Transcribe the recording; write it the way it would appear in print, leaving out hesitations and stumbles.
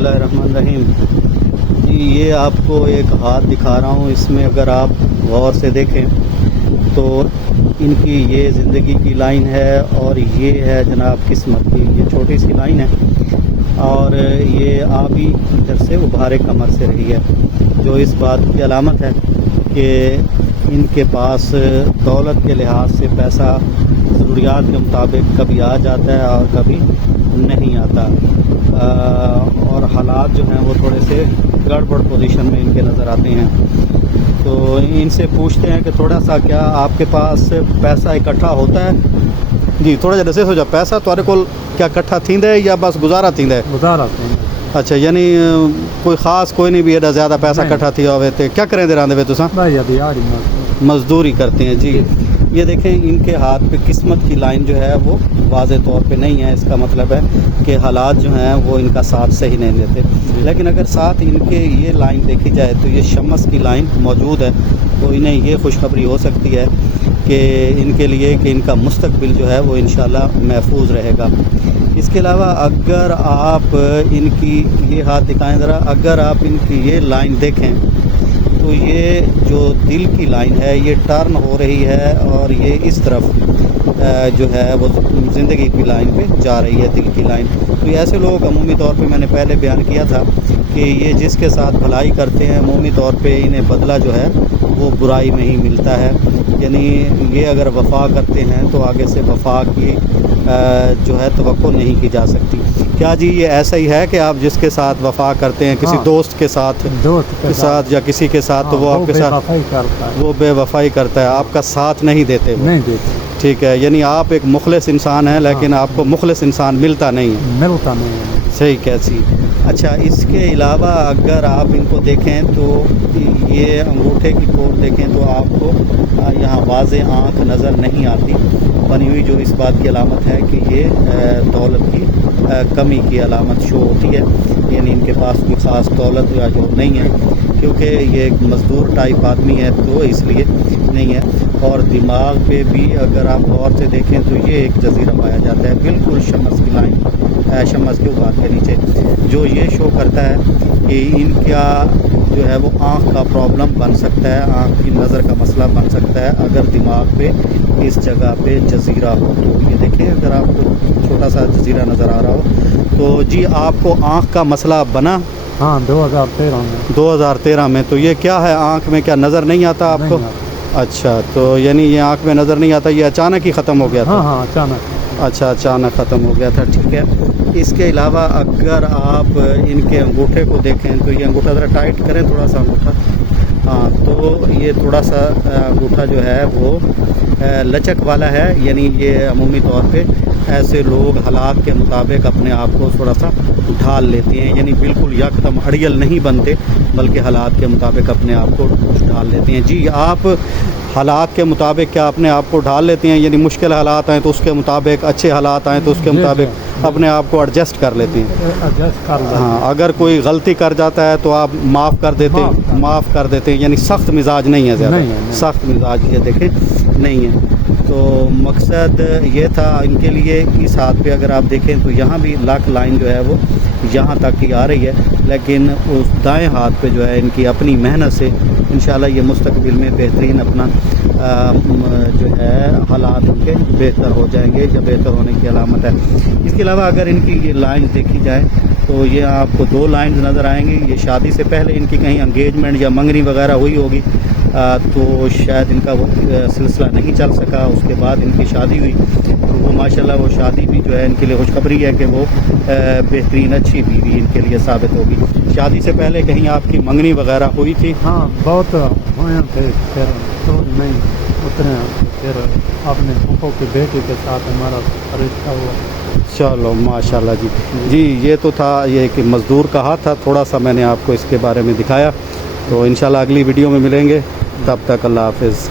اللہ الرحمن الرحیم. جی یہ آپ کو ایک ہاتھ دکھا رہا ہوں. اس میں اگر آپ غور سے دیکھیں تو ان کی یہ زندگی کی لائن ہے اور یہ ہے جناب قسمت کی. یہ چھوٹی سی لائن ہے اور یہ آبی ادھر سے ابھارے کمر سے رہی ہے، جو اس بات کی علامت ہے کہ ان کے پاس دولت کے لحاظ سے پیسہ ضروریات کے مطابق کبھی آ جاتا ہے اور کبھی نہیں آتا، اور حالات جو ہیں وہ تھوڑے سے گڑبڑ پوزیشن میں ان کے نظر آتے ہیں. تو ان سے پوچھتے ہیں کہ تھوڑا سا کیا آپ کے پاس پیسہ اکٹھا ہوتا ہے؟ جی تھوڑا جا دسے سو جا پیسہ تھوڑے کول کیا اکٹھا تھیندا ہے یا بس گزارا تھیندا ہے؟ گزارا تھیندا. اچھا، یعنی کوئی خاص کوئی نہیں بھی ایڈا زیادہ پیسہ اکٹھا تھیا ہوئے تے کیا کریں دے راندے وے تساں؟ بھائی دیہڑی مزدوری کرتے ہیں. جی یہ دیکھیں ان کے ہاتھ پہ قسمت کی لائن جو ہے وہ واضح طور پہ نہیں ہے. اس کا مطلب ہے کہ حالات جو ہیں وہ ان کا ساتھ صحیح نہیں دیتے. لیکن اگر ساتھ ان کے یہ لائن دیکھی جائے تو یہ شمس کی لائن موجود ہے، تو انہیں یہ خوشخبری ہو سکتی ہے کہ ان کے لیے کہ ان کا مستقبل جو ہے وہ انشاءاللہ محفوظ رہے گا. اس کے علاوہ اگر آپ ان کی یہ ہاتھ دکھائیں ذرا، اگر آپ ان کی یہ لائن دیکھیں تو یہ جو دل کی لائن ہے یہ ٹرن ہو رہی ہے اور یہ اس طرف جو ہے وہ زندگی کی لائن پہ جا رہی ہے، دل کی لائن. تو یہ ایسے لوگ عمومی طور پہ میں نے پہلے بیان کیا تھا کہ یہ جس کے ساتھ بھلائی کرتے ہیں عمومی طور پہ انہیں بدلہ جو ہے وہ برائی میں ہی ملتا ہے. یعنی یہ اگر وفا کرتے ہیں تو آگے سے وفا کی جو ہے توقع نہیں کی جا سکتی. کیا جی یہ ایسا ہی ہے کہ آپ جس کے ساتھ وفا کرتے ہیں کسی دوست کے ساتھ یا کسی کے ساتھ تو وہ آپ کے ساتھ وہ بے وفائی کرتا ہے، آپ کا ساتھ نہیں دیتے وہ؟ نہیں دیتے. ٹھیک ہے، یعنی آپ ایک مخلص انسان ہیں لیکن آپ کو مخلص انسان ملتا نہیں ہے. ملتا نہیں ہے. صحیح کیسی. اچھا، اس کے علاوہ اگر آپ ان کو دیکھیں تو یہ انگوٹھے کی کوٹ دیکھیں تو آپ کو یہاں واضح آنکھ نظر نہیں آتی بنی ہوئی، جو اس بات کی علامت ہے کہ یہ دولت کی کمی کی علامت شو ہوتی ہے. یعنی ان کے پاس کوئی خاص دولت یا جو نہیں ہے، کیونکہ یہ ایک مزدور ٹائپ آدمی ہے تو اس لیے نہیں ہے. اور دماغ پہ بھی اگر آپ غور سے دیکھیں تو یہ ایک جزیرہ پایا جاتا ہے بالکل شمس کی لائن، شمس کے ابھار کے نیچے، جو یہ شو کرتا ہے کہ ان کا جو ہے وہ آنکھ کا پرابلم بن سکتا ہے، آنکھ کی نظر کا مسئلہ بن سکتا ہے اگر دماغ پہ اس جگہ پہ جزیرہ ہو. تو یہ دیکھیں اگر آپ کو چھوٹا سا جزیرہ نظر آ رہا ہو تو جی آپ کو آنکھ کا مسئلہ بنا؟ ہاں 2013 میں. 2013 میں. تو یہ کیا ہے آنکھ میں، کیا نظر نہیں آتا آپ کو؟ اچھا، تو یعنی یہ آنکھ میں نظر نہیں آتا، یہ اچانک ہی ختم ہو گیا تھا؟ ہاں اچانک. اچھا، اچانک ختم ہو گیا تھا. ٹھیک ہے. اس کے علاوہ اگر آپ ان کے انگوٹھے کو دیکھیں تو یہ انگوٹھا ذرا ٹائٹ کریں تھوڑا سا انگوٹھا. ہاں تو یہ تھوڑا سا انگوٹھا جو ہے وہ لچک والا ہے. یعنی یہ عمومی طور پہ ایسے لوگ حالات کے مطابق اپنے آپ کو تھوڑا سا ڈھال لیتے ہیں، یعنی بالکل یکدم اڑیل نہیں بنتے بلکہ حالات کے مطابق اپنے آپ کو ڈھال لیتے ہیں. جی آپ حالات کے مطابق کیا اپنے آپ کو ڈھال لیتے ہیں؟ یعنی مشکل حالات آئیں تو اس کے مطابق، اچھے حالات آئیں تو اس کے مطابق اپنے آپ کو ایڈجسٹ کر لیتے ہیں. ہاں، اگر کوئی غلطی کر جاتا ہے تو آپ معاف کر دیتے ہیں، یعنی سخت مزاج نہیں ہے زیادہ. سخت مزاج یہ دیکھیں نہیں ہے. تو مقصد یہ تھا ان کے لیے. اس ہاتھ پہ اگر آپ دیکھیں تو یہاں بھی لاک لائن جو ہے وہ یہاں تک ہی آ رہی ہے، لیکن اس دائیں ہاتھ پہ جو ہے ان کی اپنی محنت سے انشاءاللہ یہ مستقبل میں بہترین اپنا جو ہے حالات ان کے بہتر ہو جائیں گے یا بہتر ہونے کی علامت ہے. اس کے علاوہ اگر ان کی یہ لائنز دیکھی جائے تو یہ آپ کو 2 لائنز نظر آئیں گی. یہ شادی سے پہلے ان کی کہیں انگیجمنٹ یا منگنی وغیرہ ہوئی ہوگی تو شاید ان کا وہ سلسلہ نہیں چل سکا. اس کے بعد ان کی شادی ہوئی تو وہ ماشاءاللہ وہ شادی بھی جو ہے ان کے لیے خوشخبری ہے کہ وہ بہترین اچھی بیوی ان کے لیے ثابت ہوگی. شادی سے پہلے کہیں آپ کی منگنی وغیرہ ہوئی تھی؟ ہاں بہت ہوئے تھے، پھر تو نہیں اتنے. پھر اپنے پھوپھو کے بیٹے کے ساتھ ہمارا رشتہ ہوا. چلو ماشاءاللہ. جی یہ تو تھا یہ کہ مزدور کہا تھا، تھوڑا سا میں نے آپ کو اس کے بارے میں دکھایا. تو انشاءاللہ اگلی ویڈیو میں ملیں گے، تب تک اللہ حافظ.